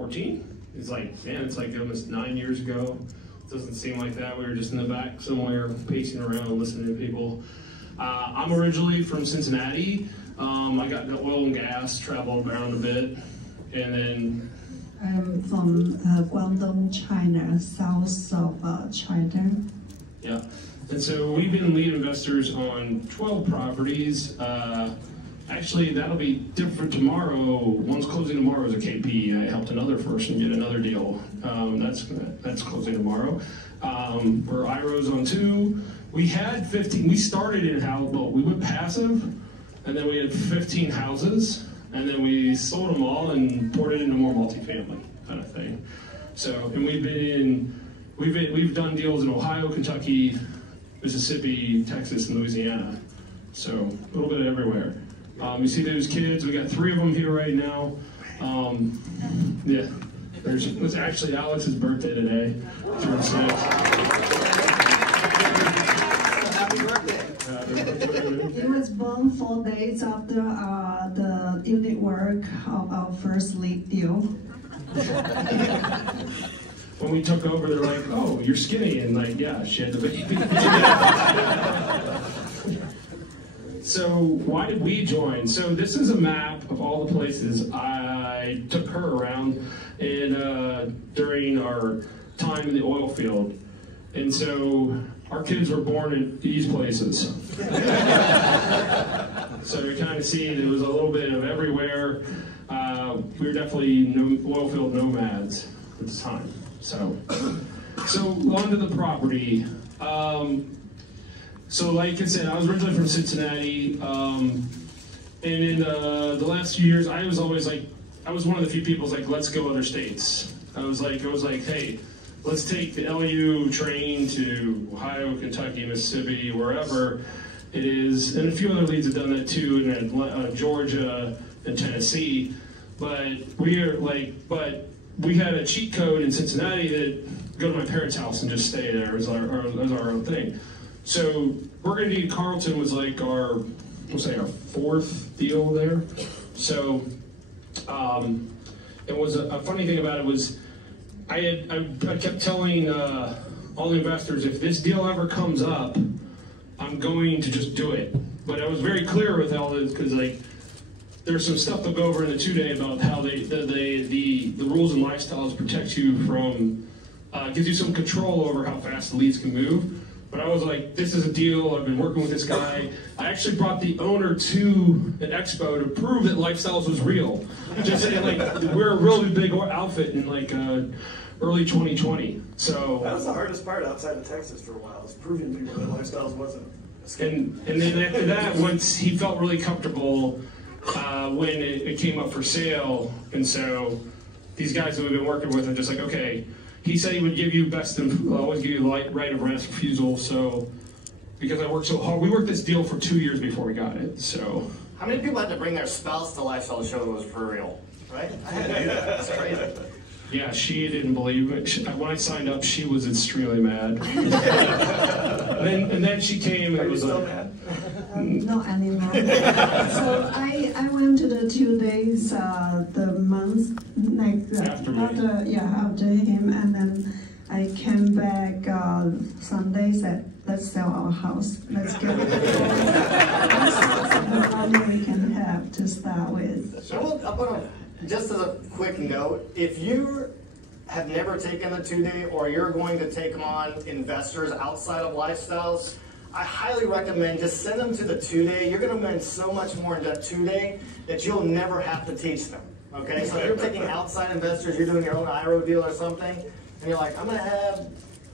14. It's like, man, it's like almost 9 years ago. It doesn't seem like that. We were just in the back somewhere pacing around listening to people. I'm originally from Cincinnati. I got into oil and gas, traveled around a bit, and then... I'm from Guangdong, China, south of China. Yeah, and so we've been lead investors on 12 properties. Actually, that'll be different tomorrow. One's closing tomorrow as a KP. I helped another person get another deal. That's closing tomorrow. We're IROs on 2. We had 15. We started in house, well, we went passive, and then we had 15 houses, and then we sold them all and poured it into more multifamily kind of thing. So, and we've done deals in Ohio, Kentucky, Mississippi, Texas, and Louisiana. So a little bit everywhere. You see those kids, we got 3 of them here right now. Yeah, it's actually Alex's birthday today. Happy birthday. He was born 4 days after the unit work of our first lead deal. When we took over, they're like, oh, you're skinny, and like, yeah, she had the baby. So why did we join? So this is a map of all the places I took her around during our time in the oil field. And so our kids were born in these places. So you kind of see there was a little bit of everywhere. We were definitely oil field nomads at the time. So on to the property. So like I said, I was originally from Cincinnati, and in the last few years, I was always like, I was one of the few people like, let's go other states. I was like, hey, let's take the LU train to Ohio, Kentucky, Mississippi, wherever it is. And a few other leads have done that too, in Georgia and Tennessee. But we had a cheat code in Cincinnati that go to my parents' house and just stay there as our own thing. So Burgundy Carlton was like our 4th deal there. So it was a funny thing about it was I kept telling all the investors, if this deal ever comes up, I'm going to just do it. But I was very clear with all this because like there's some stuff they'll go over in the 2-day about how the rules and lifestyles protect you from gives you some control over how fast the leads can move. But I was like, this is a deal, I've been working with this guy. I actually brought the owner to an expo to prove that Lifestyles was real. Just saying, like, we're a really big outfit in like early 2020. So that was the hardest part outside of Texas for a while, is proving people that Lifestyles wasn't a scam. And then after that, once he felt really comfortable when it came up for sale, and so these guys that we've been working with are just like, okay, he said he would give you always give you the right of refusal. So because I worked so hard, we worked this deal for 2 years before we got it. So how many people had to bring their spouse to Lifestyle to show it was for real? Right? I had to do that. That's crazy. Yeah, she didn't believe it. When I signed up, she was extremely mad. and then she came and it was like, mad? Not anymore. So I went to the 2 days, the month after him, and then I came back Sunday, said, let's sell our house. Let's get it. The money we can have to start with. So just as a quick note, if you have never taken the 2-day or you're going to take on investors outside of Lifestyles, I highly recommend just send them to the 2-day. You're going to learn so much more in that 2-day that you'll never have to teach them. Okay, so if you're taking outside investors, you're doing your own IRO deal or something, and you're like,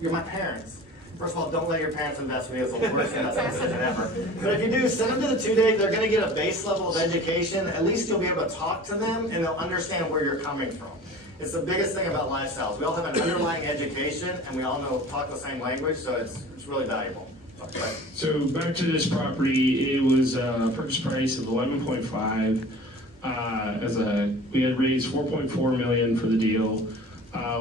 you're my parents. First of all, don't let your parents invest with you. It's the worst investment decision ever. But if you do, send them to the 2-day. They're going to get a base level of education. At least you'll be able to talk to them, and they'll understand where you're coming from. It's the biggest thing about Lifestyles. We all have an underlying education, and we all talk the same language, so it's really valuable. So back to this property, it was a purchase price of 11.5. We had raised 4.4 million for the deal.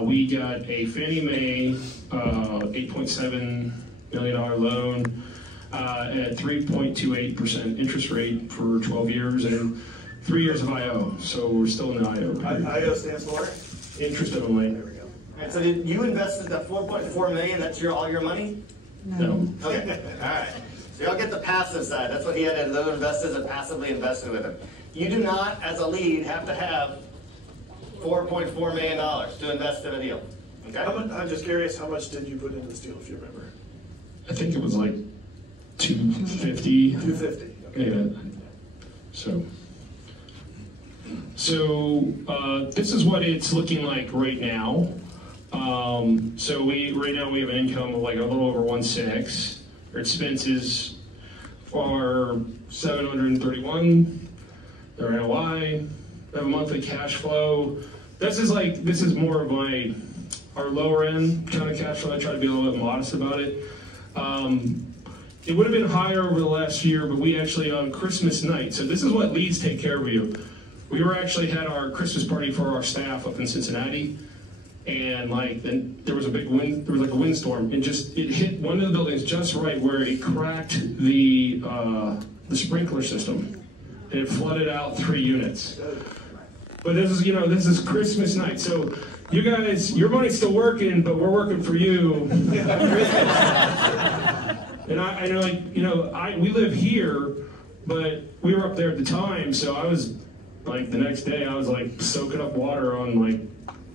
We got a Fannie Mae $8.7 million loan at 3.28% interest rate for 12 years and 3 years of IO. So we're still in the IO period. IO stands for? interest only. There we go. And so did you invested that 4.4 million, that's all your money? No. Okay, all right. So y'all get the passive side. That's what he had as other investors that passively invested with him. You do not, as a lead, have to have $4.4 million to invest in a deal. Okay? I'm just curious, how much did you put into this deal, if you remember? I think it was like 250. 250. Okay. Yeah. So this is what it's looking like right now. So right now we have an income of like a little over 1.6. Our expenses are 731. Our NOI. We have a monthly cash flow. This is more of our lower end kind of cash flow. I try to be a little bit modest about it. It would have been higher over the last year, but we actually on Christmas night. So this is what leads take care of you. We had our Christmas party for our staff up in Cincinnati, and then there was a big wind. There was like a windstorm, and it hit one of the buildings just right where it cracked the sprinkler system, and it flooded out 3 units. But this is Christmas night, so you guys, your money's still working, but we're working for you. And I know, we live here, but we were up there at the time, so I was like the next day I was like soaking up water on like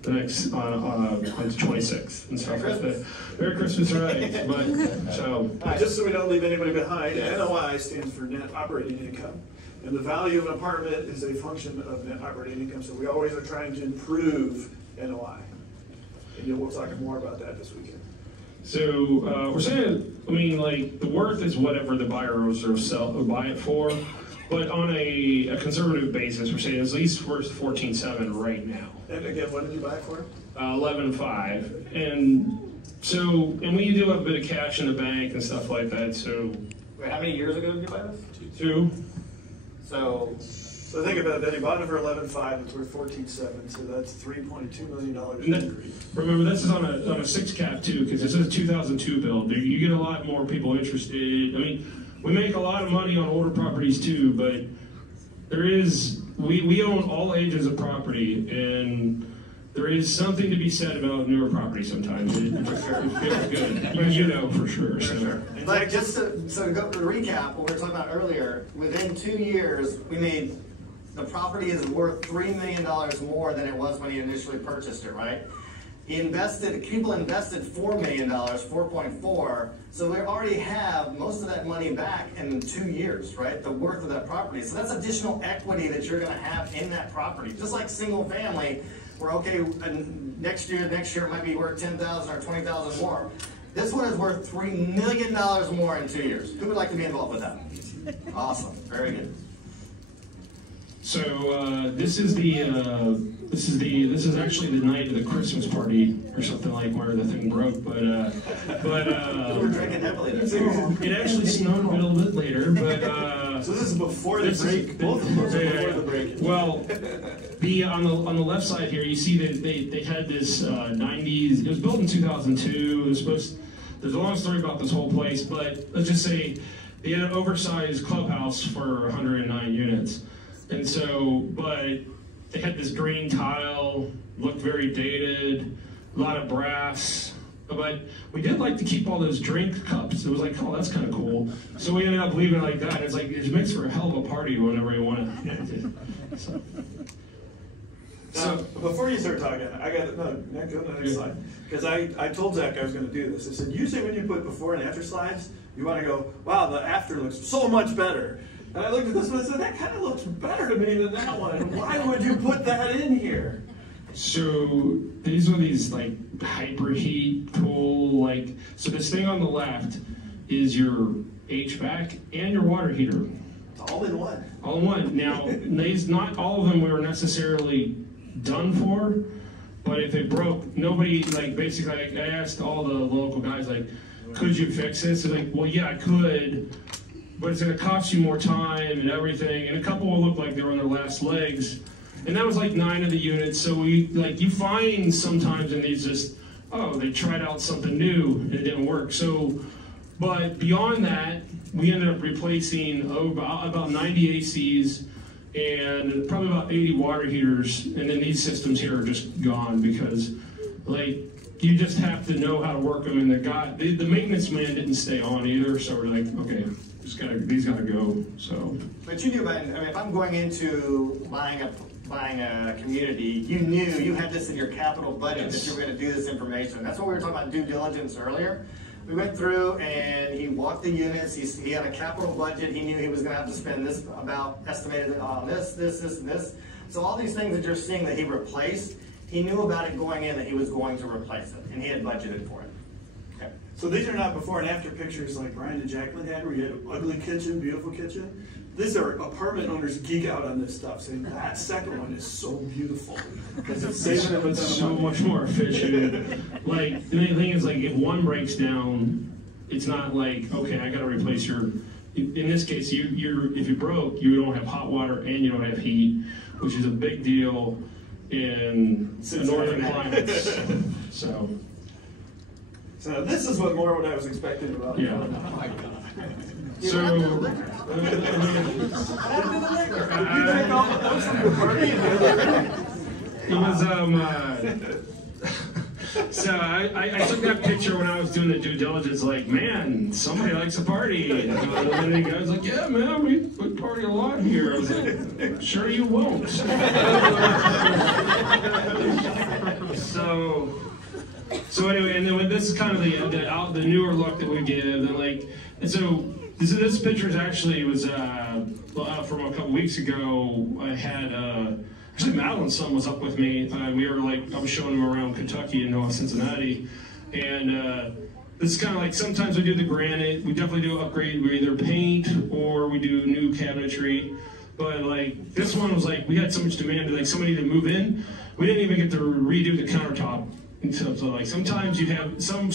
the next on the 26th and stuff like that. Merry Christmas, right? But so Just so we don't leave anybody behind, NOI stands for net operating income. And the value of an apartment is a function of net operating income, so we always are trying to improve NOI. And we'll talk more about that this weekend. So we're saying, the worth is whatever the buyers will buy it for, but on a conservative basis, we're saying it's at least worth 14.7 right now. And again, what did you buy it for? 11.5, and we do have a bit of cash in the bank and stuff like that. So Wait, how many years ago did you buy this? 2. So think about that. You bought it for 11.5. It's worth 14.7. So that's $3.2 million increase. Remember, this is on a 6 cap too, because this is a 2002 build. You get a lot more people interested. We make a lot of money on older properties too, but we own all ages of property, and there is something to be said about newer property sometimes. It feels good. You know for sure. So. Like just to go to recap what we were talking about earlier, within 2 years the property is worth $3 million more than it was when he initially purchased it, right? People invested $4 million, 4.4, so we already have most of that money back in 2 years, right? The worth of that property. So that's additional equity that you're gonna have in that property. Just like single family, where next year it might be worth $10,000 or $20,000 more. This one is worth $3 million more in 2 years. Who would like to be involved with that? Awesome, very good. So this is actually the night of the Christmas party or something like where the thing broke, but we're drinking heavily. It actually snowed a little bit later, but so this is before the break. Both of those are before the break. Well, on the left side here, you see that they had this 90s. It was built in 2002. It was supposed. There's a long story about this whole place, but let's just say they had an oversized clubhouse for 109 units. And so, but they had this green tile, looked very dated, a lot of brass. But we did like to keep all those drink cups. It was like, oh, that's kind of cool. So we ended up leaving it like that. It's like, it makes for a hell of a party whenever you want to. So before you start talking, I got go to the next slide. Because I told Zach I was going to do this. I said, usually when you put before and after slides, you want to go, wow, the after looks so much better. And I looked at this one and said, that kind of looks better to me than that one. Why would you put that in here? So these are these like hyperheat pool, so this thing on the left is your HVAC and your water heater. It's all in one. All in one. Now, not all of them were necessarily done for, but if it broke, nobody, basically I asked all the local guys, could you fix this? They're like, well, yeah, I could, but it's going to cost you more time and everything. And a couple will look like they were on their last legs. And that was 9 of the units. So you find sometimes in these they tried out something new and it didn't work. So, but beyond that, we ended up replacing about 90 ACs and probably about 80 water heaters, and then these systems here are just gone because, like, you just have to know how to work them. And the maintenance man didn't stay on either, so we're like, okay, these gotta go. So. But you knew about. I mean, if I'm going into buying a community, you had this in your capital budget that you were going to do this information. That's what we were talking about due diligence earlier. We went through and he walked the units. He had a capital budget. He knew he was going to have to spend this estimated on this, and this. So all these things that you're seeing that he replaced, he knew about it going in that he was going to replace it, and he had budgeted for it. Okay. So these are not before and after pictures like Brian and Jacqueline had, where you had an ugly kitchen, beautiful kitchen. These are apartment owners geek out on this stuff, saying that second one is so beautiful because it's saving them a ton of so money. much more efficient. Like, the main thing is, like, if one breaks down, it's not like, okay, I got to replace your. In this case, if you broke, you don't have hot water and you don't have heat, which is a big deal in northern climates. So this is what I was expecting about. Yeah. Oh my God. So, You take all the notes from your party. it was so I took that picture when I was doing the due diligence. Like, man, somebody likes a party. And then the guy's like, yeah, man, we party a lot here. I was like, sure you won't. So anyway, and then this is kind of the newer look that we give, and so. This picture was from a couple weeks ago. I had actually Madeline's son was up with me. I was showing him around Kentucky and North Cincinnati, and this is kind of like sometimes we do the granite. We definitely do upgrade. We either paint or we do new cabinetry. But like this one was like we had so much demand, like somebody to move in. We didn't even get to redo the countertop until so like sometimes you have some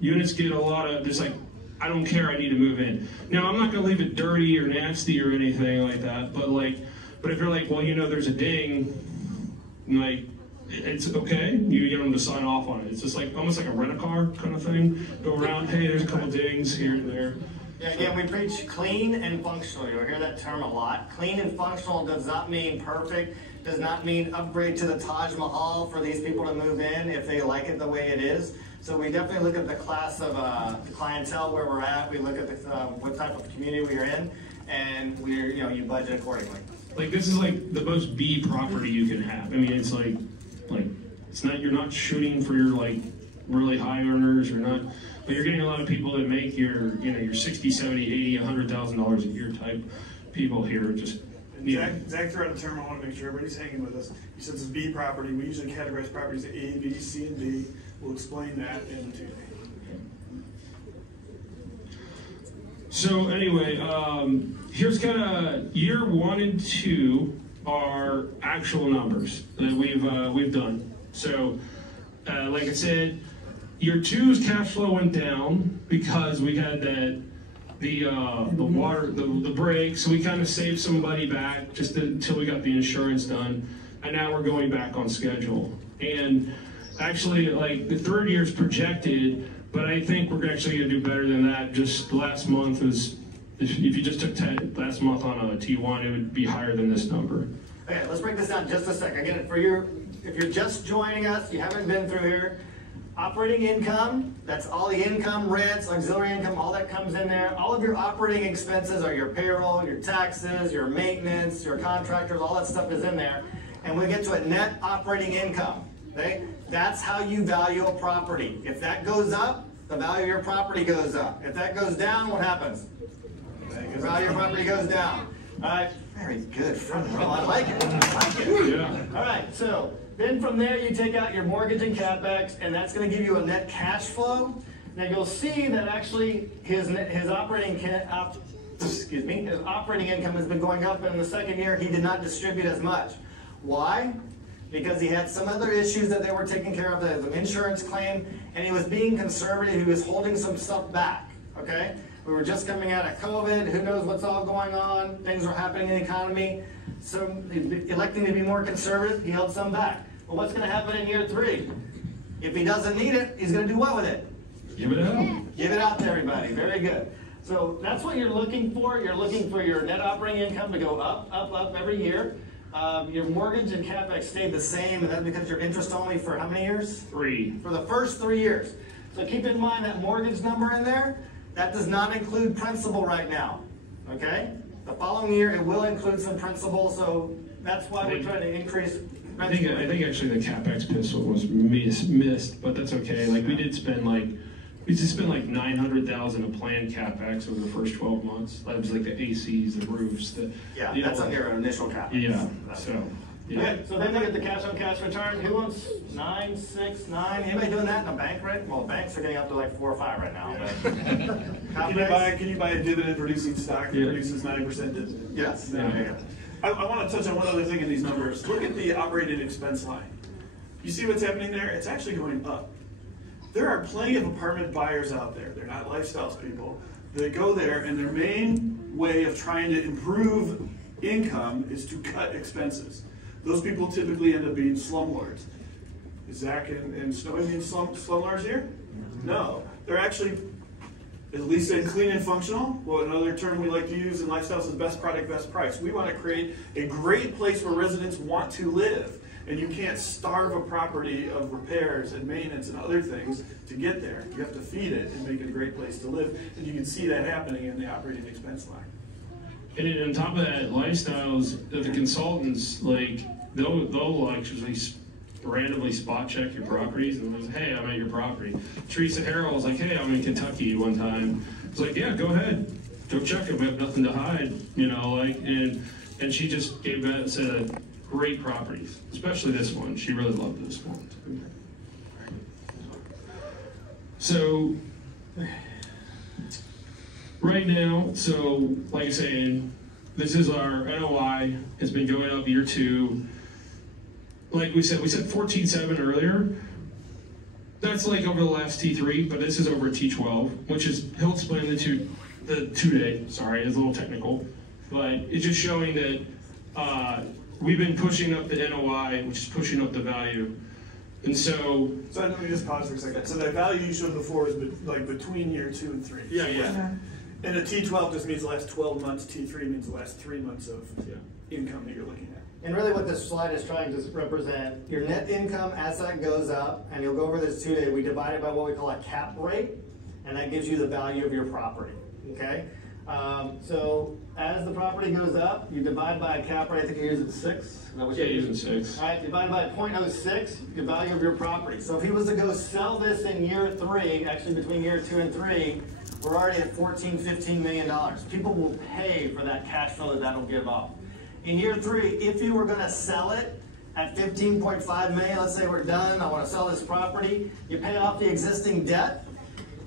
units get a lot of just like. I don't care, I need to move in. Now, I'm not going to leave it dirty or nasty or anything like that, but if you're like, well, there's a ding, like, it's okay, you get them to sign off on it. It's just like, almost like a rent-a-car kind of thing. Go around, hey, there's a couple dings here and there. Yeah, again, we preach clean and functional. You'll hear that term a lot. Clean and functional does not mean perfect, does not mean upgrade to the Taj Mahal for these people to move in if they like it the way it is. So we definitely look at the class of the clientele where we're at. We look at what type of community we are in, and you budget accordingly. Like this is like the most B property you can have. I mean, it's like it's not, you're not shooting for your like really high earners, but you're getting a lot of people that make your 60, 70, 80, $100,000 a year type people here. Just Zach threw out a term. I want to make sure everybody's hanging with us. He says it's B property. We usually categorize properties A, B, C, and D. We'll explain that in the 2 So anyway, here's kind of year 1 and 2 are actual numbers that we've done. So, like I said, year 2's cash flow went down because we had the water, the break. So we kind of saved some money back just until we got the insurance done, and now we're going back on schedule. And actually, like the 3rd year's projected, but I think we're actually going to do better than that. Just last month was, if you just took last month on a T1, it would be higher than this number. Okay, let's break this down just a second. Again, if you're just joining us, you haven't been through here, operating income, that's all the income, rents, auxiliary income, all that comes in there. All of your operating expenses are your payroll, your taxes, your maintenance, your contractors, all that stuff is in there. And we get to a net operating income. Okay? That's how you value a property. If that goes up, the value of your property goes up. If that goes down, what happens? The value of your property goes down. All right, very good, front row. I like it. I like it. Yeah. All right, so then from there you take out your mortgage and capex, and that's going to give you a net cash flow. Now you'll see that actually his operating income has been going up, and in the 2nd year he did not distribute as much. Why? Because he had some other issues that they were taking care of, the insurance claim, and he was being conservative. He was holding some stuff back, okay? We were just coming out of COVID. Who knows what's all going on? Things were happening in the economy. So electing to be more conservative, he held some back. Well, what's going to happen in year 3? If he doesn't need it, he's going to do what with it? Give it out. Give it out to everybody. Very good. So that's what you're looking for. You're looking for your net operating income to go up, up, up every year. Your mortgage and CapEx stayed the same, and that's because you're interest only for how many years? 3. For the first 3 years. So keep in mind that mortgage number in there, that does not include principal right now, okay? The following year, it will include some principal, so that's why we're trying to increase I think actually the CapEx pistol was missed, but that's okay. Like we did spend like $900,000 of planned CapEx over the first 12 months. That was like the ACs, the roofs, that's on your initial CapEx. Yeah. So. Yeah. Okay, so then they get the cash on cash return. Who wants 9, 6, 9? Anybody doing that in a bank rate? Well, banks are getting up to like 4 or 5 right now. Can you buy a dividend producing stock that produces 9% dividend? Yes. Yeah. I want to touch on one other thing in these numbers. Look at the operating expense line. You see what's happening there? It's actually going up. There are plenty of apartment buyers out there. They're not lifestyles people. They go there and their main way of trying to improve income is to cut expenses. Those people typically end up being slumlords. Is Zach and Snowy being slumlords here? No. They're actually, at least in clean and functional, well, another term we like to use in lifestyles is best product, best price. We want to create a great place where residents want to live. And you can't starve a property of repairs and maintenance and other things to get there. You have to feed it and make it a great place to live. And you can see that happening in the operating expense line. And then on top of that, lifestyles, the consultants, like, they'll actually randomly spot check your properties and like, hey, I'm at your property. Teresa Harrell was like, hey, I'm in Kentucky one time. It's like, yeah, go ahead. Go check it. We have nothing to hide, you know, like, and she just gave that, said, great properties, especially this one. She really loved this one too. So, right now, so like I said, this is our NOI. It's been going up year 2. Like we said 14.7 earlier. That's like over the last T3, but this is over T12, which is, he'll explain the two day. Sorry, it's a little technical, but it's just showing that we've been pushing up the NOI, which is pushing up the value. And so let me just pause for a second. So that value you showed before is like between year 2 and 3. Yeah. And a T12 just means the last 12 months. T3 means the last 3 months of income that you're looking at. And really what this slide is trying to represent, your net income as that goes up, and you'll go over this today, we divide it by what we call a cap rate, and that gives you the value of your property, okay? So as the property goes up, you divide by a cap rate, I think you're using 6. Is that what you're using 6. All right, divide by 0.06, the value of your property. So if he was to go sell this in year 3, actually between year 2 and 3, we're already at $14, $15 million. People will pay for that cash flow that'll give off. In year 3, if you were going to sell it at $15.5 million, let's say we're done, I want to sell this property, you pay off the existing debt,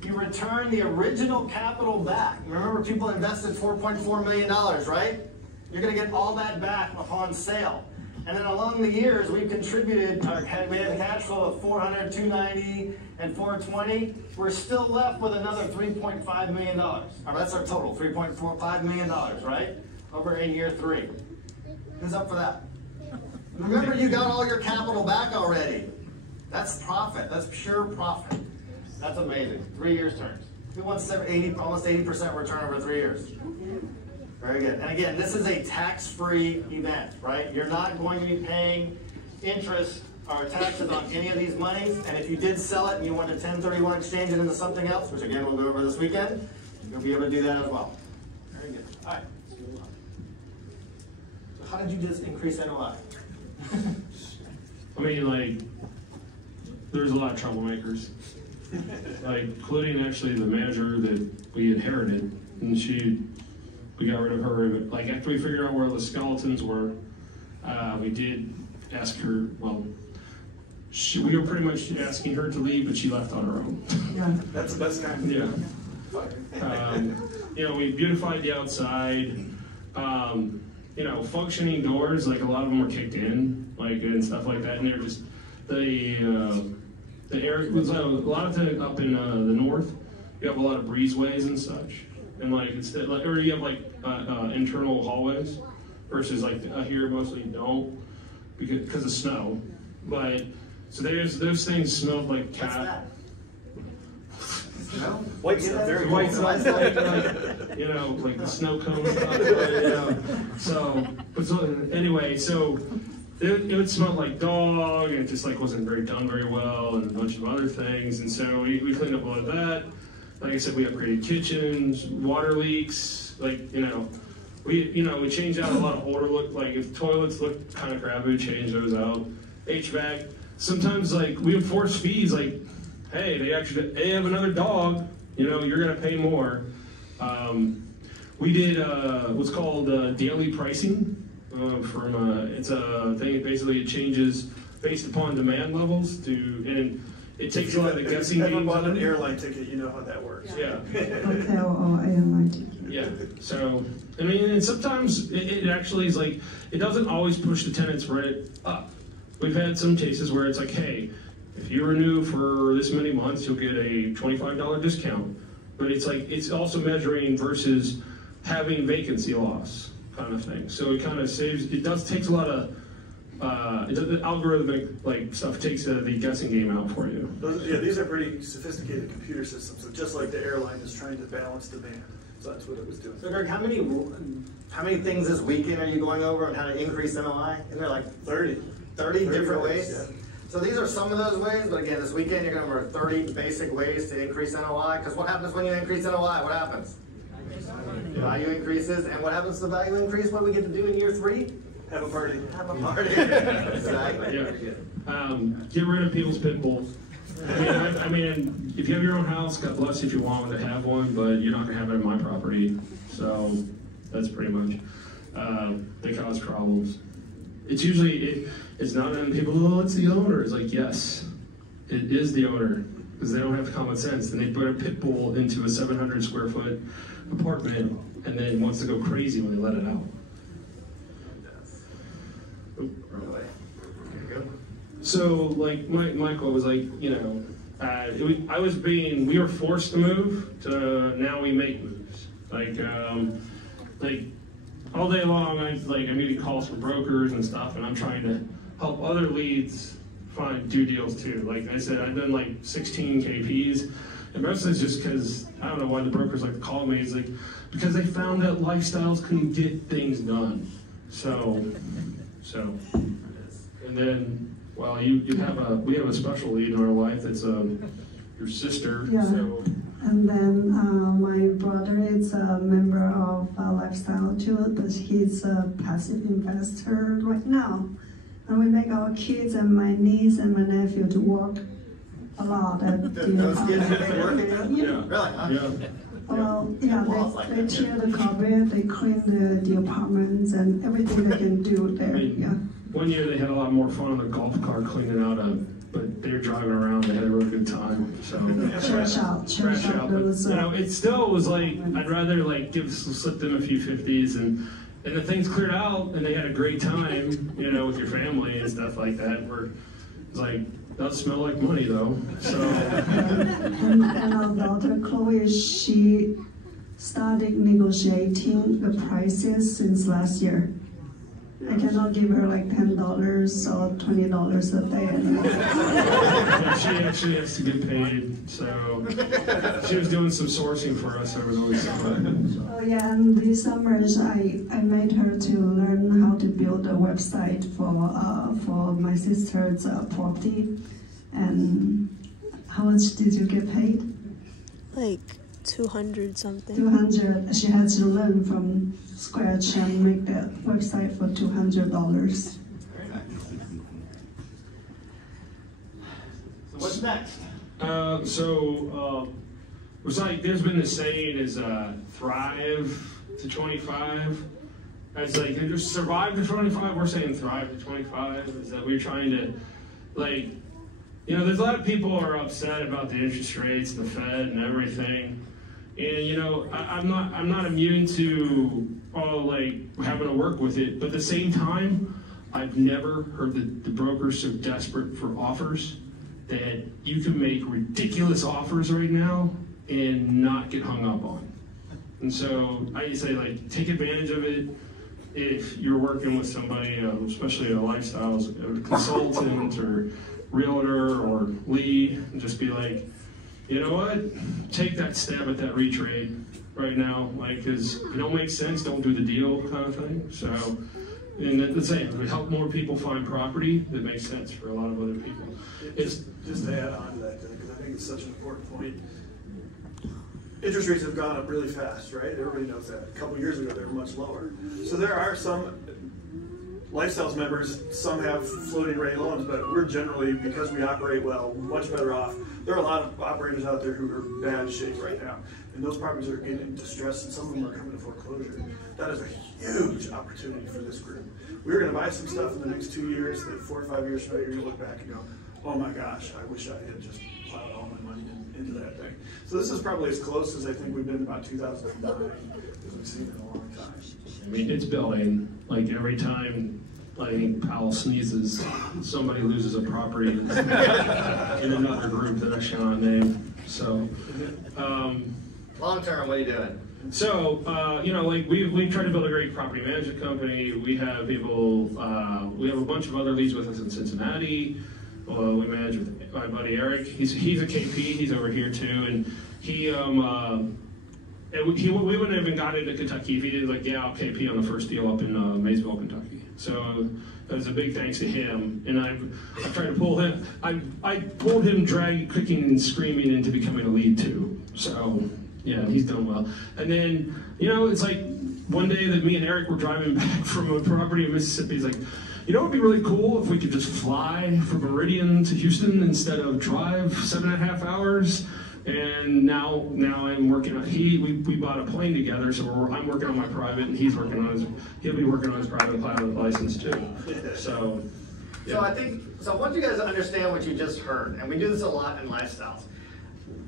you return the original capital back. Remember, people invested $4.4 million, right? You're going to get all that back upon sale. And then along the years, we've contributed, we had a cash flow of $400, $290, and $420. We're still left with another $3.5 million. That's our total, $3.45 million, right? Over in year 3. Who's up for that? Remember, you got all your capital back already. That's profit. That's pure profit. That's amazing. 3 years turns. Who wants almost 80% return over 3 years? Very good. And again, this is a tax-free event, right? You're not going to be paying interest or taxes on any of these monies. And if you did sell it and you want to 1031 exchange it into something else, which again we'll go over this weekend, you'll be able to do that as well. Very good. All right. So how did you just increase NOI? I mean, like, there's a lot of troublemakers, like including actually the manager that we inherited, and we got rid of her. But like after we figured out where the skeletons were, we did ask her. Well, we were pretty much asking her to leave, but she left on her own. Yeah, that's the best kind. Yeah. You know, we beautified the outside. You know, functioning doors, like a lot of them were kicked in, like and stuff like that, and they're just the air was a lot of times up in the north. You have a lot of breezeways and such, and like instead, like, or you have like internal hallways versus like here mostly don't because of snow. But so those things smelled like cat. No? White stuff, very White cool. stuff, like, you know, like the snow cone stuff. You know. So anyway, so it would smell like dog, and it just like wasn't done very well, and a bunch of other things. And so we cleaned up a lot of that. Like I said, we upgraded kitchens, water leaks, like, you know, we changed out a lot of older look, like if toilets look kind of crappy, we changed those out. HVAC, sometimes like we would force fees, like, hey, they have another dog, you know, you're gonna pay more. We did what's called daily pricing it's a thing, basically it changes based upon demand levels and it takes a lot of the guessing If you games. ever bought an airline ticket, you know how that works. Yeah. Hotel or airline ticket. Yeah. So, I mean, and sometimes it actually is like, it doesn't always push the tenants right up. We've had some cases where it's like, hey, if you renew for this many months, you'll get a $25 discount. But it's like, it's also measuring versus having vacancy loss kind of thing. So it kind of takes a lot of, the algorithmic like stuff takes the guessing game out for you. Yeah, these are pretty sophisticated computer systems. So just like the airline is trying to balance demand. So that's what it was doing. So Greg, how many things this weekend are you going over on how to increase NOI? Isn't there like 30 different ways? Yeah. So these are some of those ways, but again, this weekend you're going to learn 30 basic ways to increase NOI. Because what happens when you increase NOI? What happens? Value increases, and what happens to the value increase? What do we get to do in year 3? Have a party. Have a party. Exactly. Yeah. Get rid of people's pit bulls. I mean, if you have your own house, God bless if you want to have one, but you're not going to have it on my property. So that's pretty much, they cause problems. It's usually, it's not on people, oh, it's the owner. It's like, yes, it is the owner, because they don't have common sense. And they put a pit bull into a 700 square foot apartment, and then wants to go crazy when they let it out. So, like, Michael was like, you know, we were forced to move, to now we make moves. Like all day long, I'm getting calls from brokers and stuff, and I'm trying to help other leads do deals too. Like I said, I've done like 16 KPs, and mostly it's just because, I don't know why the brokers like to call me, it's like, because they found that lifestyles can get things done. So, and then, well, we have a special lead in our life that's your sister. Yeah. So. And then my brother is a member of Lifestyle too, but he's a passive investor right now. And we make our kids and my niece and my nephew to work a lot at the Those kids are working? Yeah. Really? Huh? Yeah. Well, yeah, they tear the carpet, they clean the apartments and everything they can do there. Yeah. One year they had a lot more fun on the golf cart cleaning out but they were driving around. They had a really good time. So Trash out but, those. You know, it still was like, I'd rather like slip them a few 50s and the things cleared out and they had a great time, you know, with your family and stuff like that. Where it's like, does smell like money though. So. and our daughter Chloe, she started negotiating the prices since last year. I cannot give her like $10 or $20 a day anymore. Yeah, she actually has to get paid, so she was doing some sourcing for us over the summer. So. Oh yeah, and this summer I made her to learn how to build a website for my sister's property. And how much did you get paid? Like 200 something. 200. She had to learn from scratch and make that website for $200. Very nice. So what's next? It's like there's been this saying is thrive to 25. It's like they just survive to 25. We're saying thrive to 25. Is that we're trying to, like, you know, there's a lot of people who are upset about the interest rates, the Fed, and everything. And you know, I'm not immune to having to work with it. But at the same time, I've never heard the brokers so desperate for offers that you can make ridiculous offers right now and not get hung up on. And so I say, like, take advantage of it. If you're working with somebody, especially a lifestyles consultant or realtor or lead, and just be like, you know what? Take that stab at that retrade right now, like, because it don't make sense, don't do the deal kind of thing. So, and that's the same. We help more people find property that makes sense for a lot of other people. It's Just to add on to that, because I think it's such an important point. Interest rates have gone up really fast, right? Everybody knows that. A couple years ago, they were much lower. So there are some Lifestyles members, some have floating rate loans, but we're generally, because we operate well, much better off. There are a lot of operators out there who are in bad shape right now, and those properties are getting distressed, and some of them are coming to foreclosure. That is a huge opportunity for this group. We're going to buy some stuff in the next 2 years, that 4 or 5 years from now, you're going to look back and go, oh my gosh, I wish I had just plowed all my money into that thing. So this is probably as close as I think we've been about 2009, as we've seen in a long time. I mean, it's building. Like every time, I think Powell sneezes, somebody loses a property in another group that I shan't name. So, long term, what are you doing? So, you know, like we try to build a great property management company. We have people. We have a bunch of other leads with us in Cincinnati. We manage with my buddy Eric. He's a KP. He's over here too, and he we wouldn't have even got into Kentucky if he didn't, like, yeah, I'll KP on the first deal up in Maysville, Kentucky. So that was a big thanks to him. And I tried to pull him. I pulled him, kicking and screaming into becoming a lead too. So yeah, he's done well. And then, you know, it's like one day that me and Eric were driving back from a property in Mississippi. He's like, you know, it'd be really cool if we could just fly from Meridian to Houston instead of drive 7.5 hours. And now I'm working on, we bought a plane together, so I'm working on my private, and he'll be working on his private pilot license too. So, yeah. So I want you guys to understand what you just heard, and we do this a lot in Lifestyles.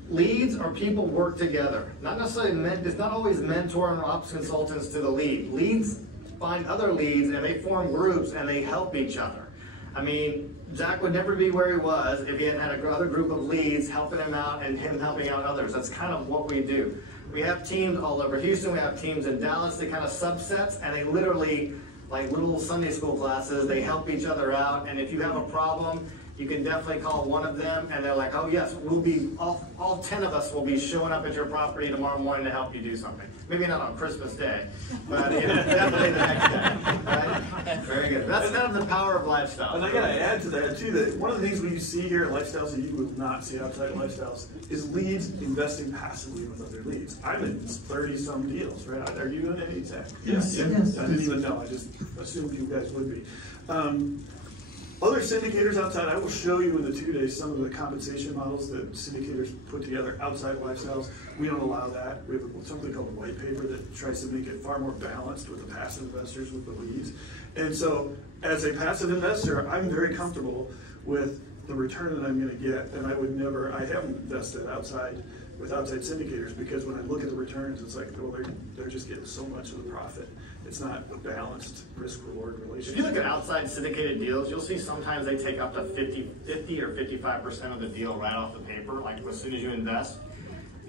Leads or people work together. Not necessarily, it's not always mentor and ops consultants to the lead. Leads find other leads, and they form groups, and they help each other. I mean, Zach would never be where he was if he hadn't had another group of leads helping him out and him helping out others. That's kind of what we do. We have teams all over Houston. We have teams in Dallas. They kind of subsets, and they literally, like little Sunday school classes, they help each other out. And if you have a problem, you can definitely call one of them, and they're like, oh yes, we'll be, all 10 of us will be showing up at your property tomorrow morning to help you do something. Maybe not on Christmas Day, but definitely the next day, right? Very good. That's kind of the power of Lifestyle. And I gotta add to that too, that one of the things we see here at Lifestyles that you would not see outside of Lifestyles is leads investing passively with other leads. I'm in 30-some deals, right? Are you in any, Zach? Yes. Yeah. Yes. I didn't even know, I just assumed you guys would be. Other syndicators outside, I will show you in the 2 days some of the compensation models that syndicators put together outside of Lifestyles. We don't allow that. We have something called a white paper that tries to make it far more balanced with the passive investors, with the leads. And so, as a passive investor, I'm very comfortable with the return that I'm going to get, and I haven't invested with outside syndicators, because when I look at the returns, it's like, well, they're just getting so much of the profit. It's not a balanced risk-reward relationship. If you look at outside syndicated deals, you'll see sometimes they take up to 50 or 55% of the deal right off the paper, like as soon as you invest.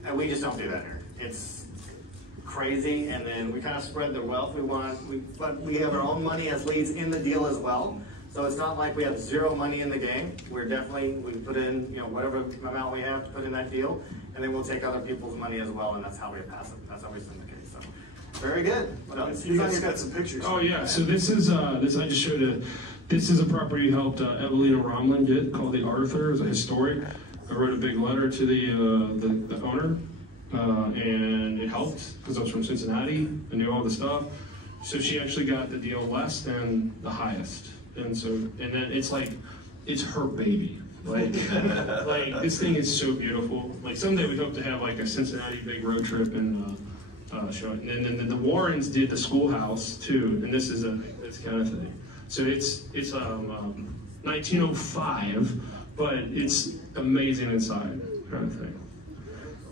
And we just don't do that here. It's crazy, and then we kind of spread the wealth but we have our own money as leads in the deal as well. So it's not like we have zero money in the game. We put in, you know, whatever amount we have to put in that deal, and then we'll take other people's money as well, and that's how we pass it. That's how we syndicate. So very good. What else? You guys got some pictures. Oh yeah, so this is I just showed this is a property we helped Evelina Romlin get called the Arthur. It's a historic. I wrote a big letter to the owner, and it helped because I was from Cincinnati. I knew all the stuff, so she actually got the deal less than the highest, and then it's like it's her baby. Like this thing is so beautiful. Like someday we hope to have like a Cincinnati big road trip and. Show it. And then the Warrens did the schoolhouse too, and this kind of thing. So it's 1905, but it's amazing inside, kind of thing.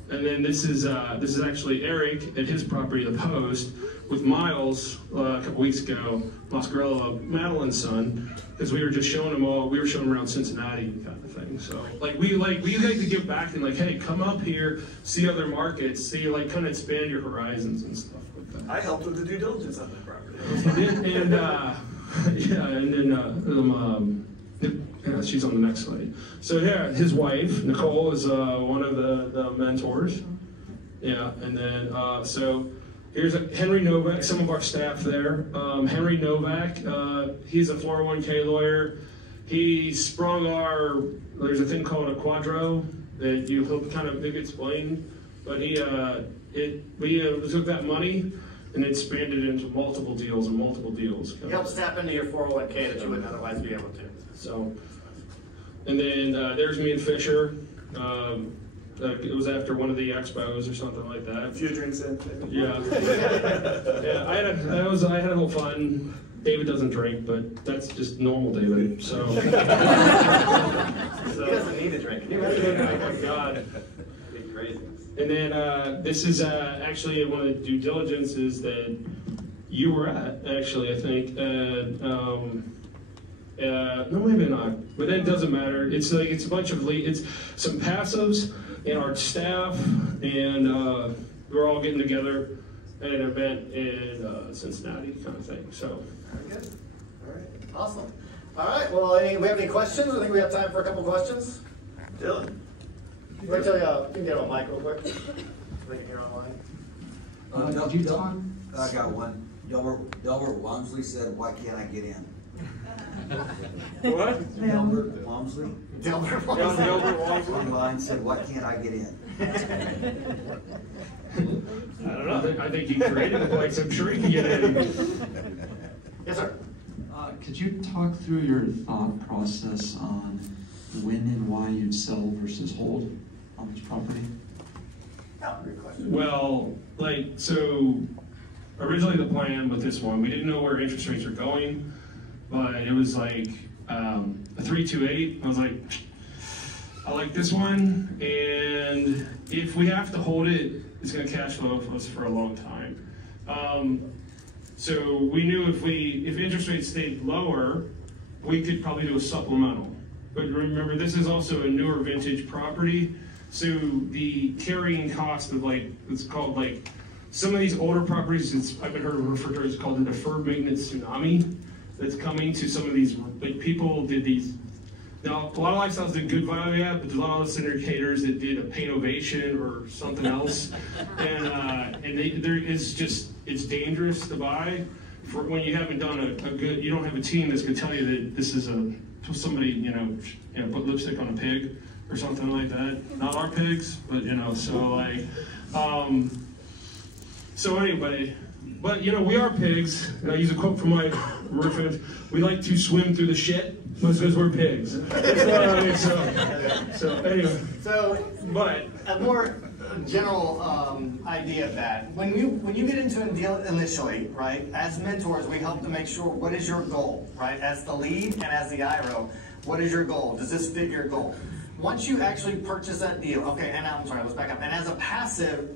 And then this is actually Eric at his property, The Post, with Miles a couple weeks ago, Moscarella, Madeline's son, because we were just showing him all. We were showing him around Cincinnati, kind of thing. So we like to give back and like, hey, come up here, see other markets, see like kind of expand your horizons and stuff like that. I helped with the due diligence on that property. Yeah, she's on the next slide. So yeah, his wife, Nicole, is one of the mentors. Yeah, and then, so here's Henry Novak, some of our staff there. Henry Novak, he's a 401k lawyer. He sprung there's a thing called a quadro that he'll kind of maybe explain, but we took that money and expanded it into multiple deals and multiple deals. It helps tap into your 401k that you wouldn't otherwise be able to. So, and then there's me and Fisher. It was after one of the expos or something like that. A few drinks in. Yeah. Yeah, I had a little fun. David doesn't drink, but that's just normal David. So. He doesn't need a drink. Oh my God. That'd be crazy. And then this is actually one of the due diligences that you were at, actually, I think. No, maybe not. But that doesn't matter. It's like it's a bunch of it's some passives and our staff, and we're all getting together at an event in Cincinnati, kind of thing. So. Very good. All right. Awesome. All right. Well, we have any questions? I think we have time for a couple questions. Dylan. Wait till you can get on mic real quick. They can hear online. Did you talk? I got one. Delbert Walmsley said, "Why can't I get in?" What? Delbert Walmsley Delbert online said, "Why can't I get in?" I don't know. I think you created the place. I'm sure you can get in. Yes, sir. Could you talk through your thought process on when and why you'd sell versus hold on this property? Yeah, good question. Well, so originally the plan with this one, we didn't know where interest rates were going, but it was like a 3.28. I was like, I like this one, and if we have to hold it, it's going to cash flow for us for a long time. So we knew if interest rates stayed lower, we could probably do a supplemental. But remember, this is also a newer vintage property, so the carrying cost of it's called some of these older properties, I've been referred to as called the deferred maintenance tsunami that's coming to some of these, people did these. Now, a lot of lifestyles did good value add, but there's a lot of syndicators that did a paint ovation or something else. It's dangerous to buy for when you haven't done you don't have a team that's going to tell you that this is somebody, put lipstick on a pig or something like that. Not our pigs, but, so anyway, but we are pigs, and I use a quote from my reference, we like to swim through the shit because we're pigs. So anyway. But a more general idea of that, when you get into a deal initially, right, as mentors, we help to make sure what is your goal, right, as the lead and as the IRO, what is your goal? Does this fit your goal? Once you actually purchase that deal, okay, and I'm sorry, let's back up, and as a passive,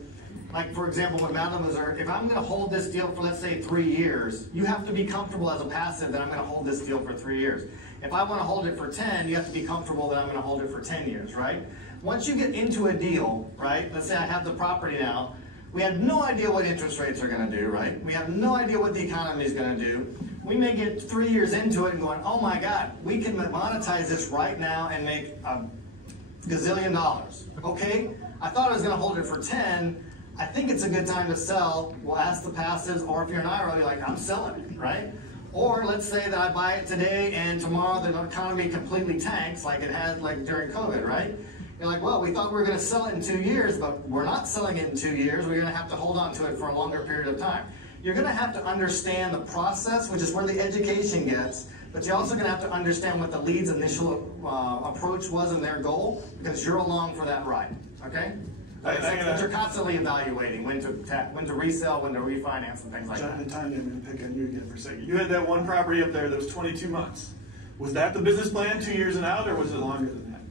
like for example with Mountain Missouri, if I'm going to hold this deal for let's say 3 years, you have to be comfortable as a passive that I'm going to hold this deal for 3 years. If I want to hold it for 10, you have to be comfortable that I'm going to hold it for 10 years, right? Once you get into a deal, right, let's say I have the property now, we have no idea what interest rates are going to do, right? We have no idea what the economy is going to do. We may get 3 years into it and going, oh my God, we can monetize this right now and make a gazillion dollars. Okay, I thought I was going to hold it for 10. I think it's a good time to sell. We'll ask the passives, or if you're an IRO, you're like, I'm selling it, right? Or let's say that I buy it today and tomorrow the economy completely tanks like it had during COVID, right? You're like, well, we thought we were going to sell it in 2 years, but we're not selling it in 2 years. We're going to have to hold on to it for a longer period of time. You're going to have to understand the process, which is where the education gets, but you're also going to have to understand what the lead's initial approach was and their goal, because you're along for that ride, okay? But you're constantly evaluating when to resell, when to refinance, and things like that. John, I'm going to pick on you again for a second. You had that one property up there that was 22 months. Was that the business plan, 2 years and out, or was it longer than that?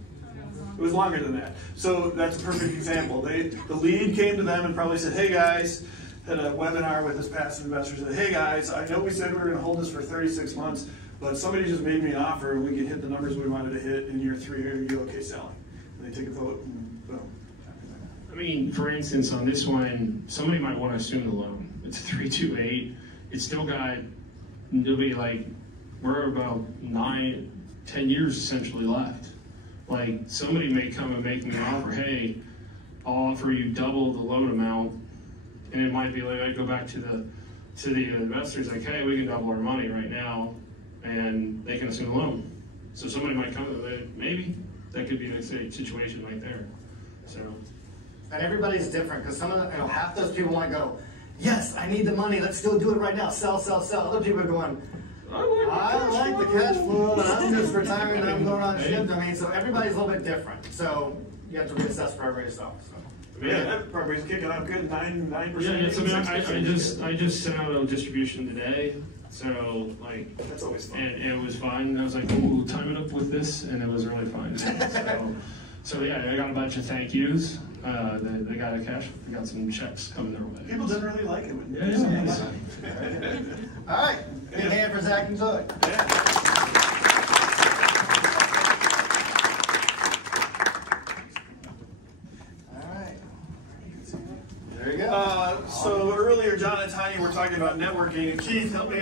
It was longer than that. So that's a perfect example. The lead came to them and probably said, hey guys, had a webinar with this passive investor, said, hey guys, I know we said we were going to hold this for 36 months, but somebody just made me an offer and we could hit the numbers we wanted to hit in year 3. Are you okay selling? And they take a vote and boom. I mean, for instance, on this one, somebody might want to assume the loan. It's 3.28. It's still got, it'll be we're about 9 10 years essentially left. Like, somebody may come and make me an offer, hey, I'll offer you double the loan amount, and it might be like, I go back to the investors, like, hey, we can double our money right now, and they can assume the loan. So somebody might come and maybe that could be the situation right there. So. And everybody's different, because some of the, half those people might go, yes, I need the money, let's go do it right now, sell, sell, sell. Other people are going, I like the cash flow, and I'm just retiring, and I'm going on shift. I mean, so everybody's a little bit different. So you have to reassess for everybody yourself. So. Yeah, that property's kicking up good, 9%. Yeah, so I just sent out a distribution today, so like that's always fun. And it was fine. I was like, ooh, time it up with this, and it was really fun. So yeah, I got a bunch of thank yous. They got a cash. They got some checks coming their way. People didn't really like it when you All right, big hand for Zach and Zoe. There you go. So earlier, John and Tanya were talking about networking, and Keith, help me out.